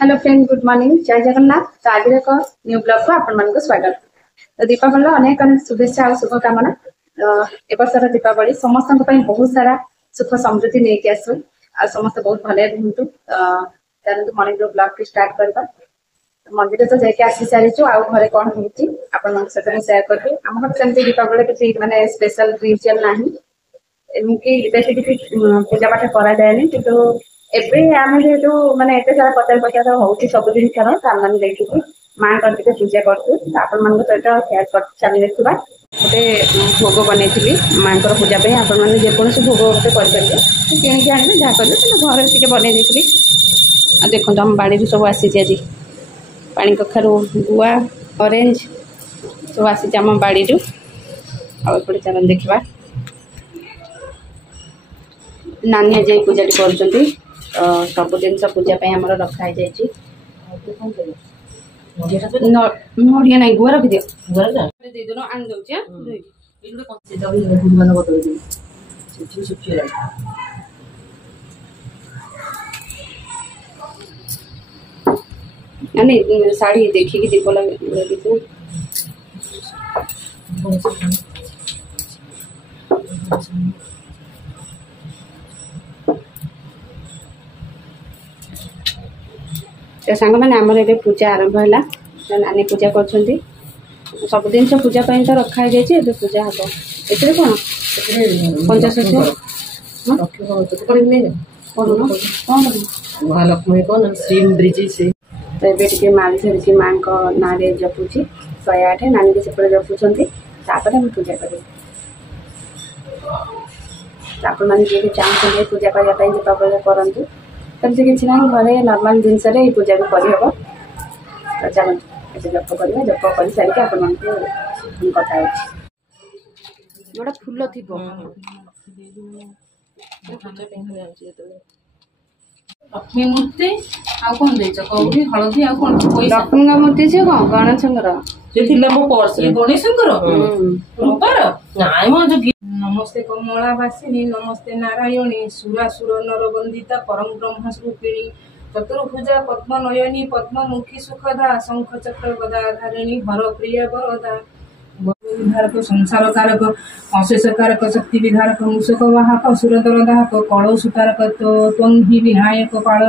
Hello friend, good morning, जय जगन्नाथ। तो आज एक न्यू ब्लॉग को आपण मानक स्वागत। तो दीपावली अनेक अनेक शुभेच्छा और शुभकामना। तो ए वर्षर दीपावली समस्त बहुत सारा सुख समृद्धि नहीं कि आसू आ समस्त बहुत भले रुहतु। चलते मॉर्निंग ब्लॉग की स्टार्ट करवा। मंदिर तो जाके आसी सारी आउ घरे कौन होती आपण सहित सेयार करी। आम घर सेमती दीपावली किसी माने स्पेशल रिचुअल ना एमती बेसी किसी पूजा पाठ कराए कि ଏବେ ଆମେ ଯେହେତୁ ମାନେ ଏତେ ସାରା ପଚାର ପଚାର ହଉଛି ସବୁଦିନ କ୍ଷଣ ତାମାନେ ଦେଖିକି ମାଙ୍କର ଟିକେ ପୂଜା କରୁଛୁ। ଆପଣମାନଙ୍କ ସହିତ ସେୟାର କରି ଚାଲି ଦେଖିବା। ଗୋଟେ ଭୋଗ ବନେଇଥିଲି ମାଙ୍କର ପୂଜା ପାଇଁ। ଆପଣମାନେ ଯେକୌଣସି ଭୋଗ ଗୋଟେ କରିପାରିବେ, କିଣିକି ଆଣିବେ ଯାହା କରିବେ, କିନ୍ତୁ ଘରେ ଟିକେ ବନେଇ ଦେଇଥିଲି। ଆଉ ଦେଖନ୍ତୁ ଆମ ବାଡ଼ିରୁ ସବୁ ଆସିଛି ଆଜି ପାଣି କଖାରୁ, ଗୁଆ, ଅରେଞ୍ଜ ସବୁ ଆସିଛି ଆମ ବାଡ଼ିରୁ। ଆଉ ଏପଟେ ଚାଲନ୍ତୁ ଦେଖିବା। ନାନୀ ଆଜି ଏଇ ପୂଜାଟି କରୁଛନ୍ତି। सब जिन पूजा आमर रखाई नड़िया ना गुआ रखी दियो आन दे शाढ़ी देखिए दीप लगे सांग मैंने आमर ए पूजा आरंभ है। नानी पूजा कर सब जिन पूजा तो रखाई जाए पूजा हम ए कौन पंचाशक्ति महालक्ष्मी कौन श्रीम ब्रिज से तो ये माल धरिकी माँ ना जपुची 108 नानी भी से जपुं पूजा कर आप मैंने चाहते पूजा करने दीपावली करूँ तमसे किसी ना घरे नॉर्मल जिनस पूजा भी करहब। तो चलते जप करवा जप कर सारिक आपको कथा गोटे फूल थी लक्ष्मी मूर्ति आउन दे कौड़ी हलदी आ कौन लक्ष्मी मूर्ति से कौन गणेशंकर मो पर्स गणेशंकर नाई नमस्ते कमलावासिनी नमस्ते नारायणी सुरासुर नर वंदिता परम ब्रह्म स्वरूपिणी चतुर्भुजा पद्मनयनी पद्ममुखी सुखदा शंख चक्र गदाधारिणी हर प्रिय वरदा विधारक संसार कारक अशेष कारक शक्ति विधारक मूषक वाहक सुरदर दाहक कल सुतारक त्वं हि विनायक काल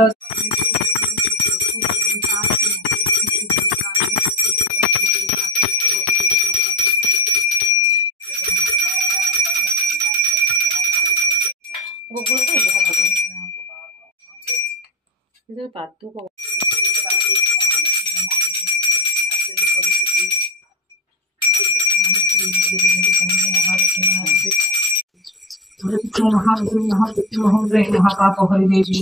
महापाप हरिदेवी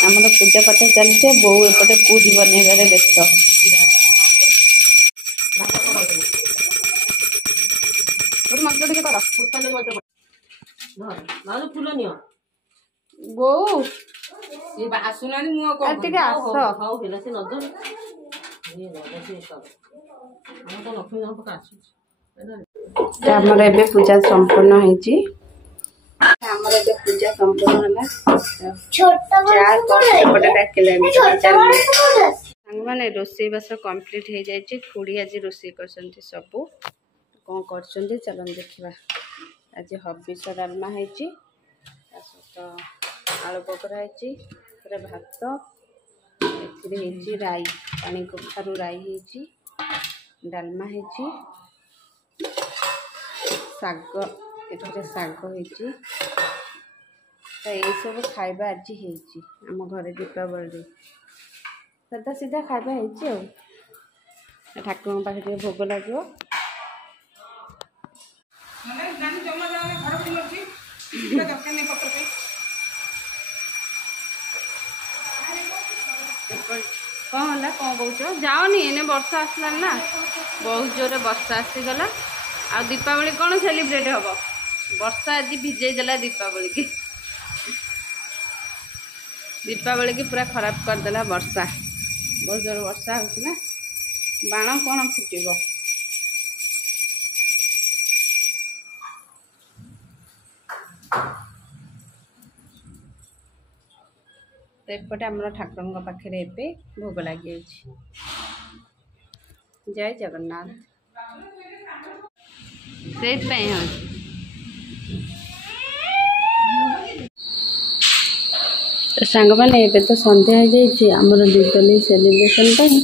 आमर पूजा पाठ चलते बो एपटे पूरी बनइबार व्यस्त फूल नि बो आसुना आमर ए पूजा संपूर्ण होती आमर ए पूजा संपूर्ण मैंने रोसे बास कम्प्लीट हो जाए खुड़ी आज रोसे कर सब कौन कर चलन देखा। आज हबिष डालमा है आलू पकड़ा है भात ए राई पानी कखारू राई डालमा है शाग ए शाग हो यही सब खाଇବା आज आम घर दीपावली सादा सीधा खाଇବା है ठाकुर पाखे भोग लगे कौन है कौन कौच जाओनी एने वर्षा आसला ना बहुत जोर वर्षा आसीगला आ दीपावली कौन सेलिब्रेट हम वर्षा आज भिजे देला दीपावली की पूरा खराब करदेला वर्षा बहुत जोर वर्षा होना बाण कौन फुटब तो एपटे आम ठाकुर पाखे भोग लगे जय जगन्नाथ से तो सांग मैंने एबे तो संध्या हो जाइए आमर दीपावली सेलिब्रेशन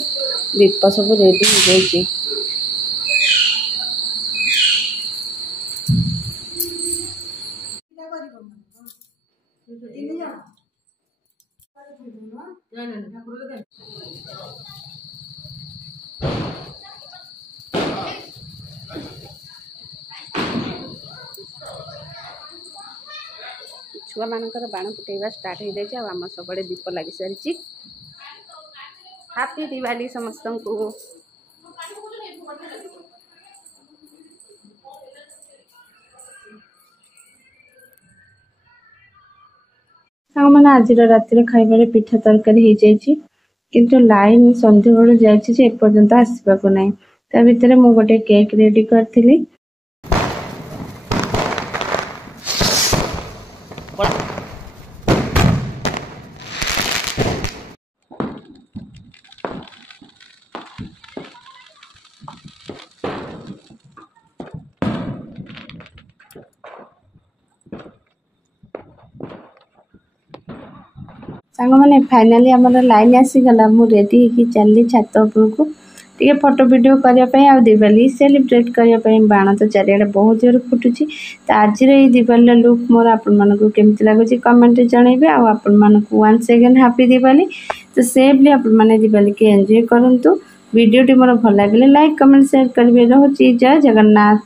दीप सब रेडी हो जाइए छुआ मानकर बाण फुटेवा स्टार्ट हो जाए आम सब दीप लग सारी हैप्पी दिवाली समस्त को मैंने आज रात खाइबार पिठा तरकारी हो जाइए किंतु लाइन संध्या बेलू जाए एपर्यंत आसवाक ना ता भितर मु गोटे केक रेडी करी सांग मैंने फाइनाली आम लाइन आसीगला मु रेडी होगी चली छात उपरको टे फोटो वीडियो करने आ दिवाली सेलिब्रेट करने बाण तो चारिड़े बहुत जोर फुटुची तो आज दिवाली लुक मोर आपण केमती लगुच कमेंट जनइबे आपको वन्स अगेन हैप्पी दिवाली तो सेफली आपने दिवाली के एंजॉय करूँ वीडियोटी मोर भल लगे लाइक कमेंट शेयर करेंगे रोचे जय जगन्नाथ।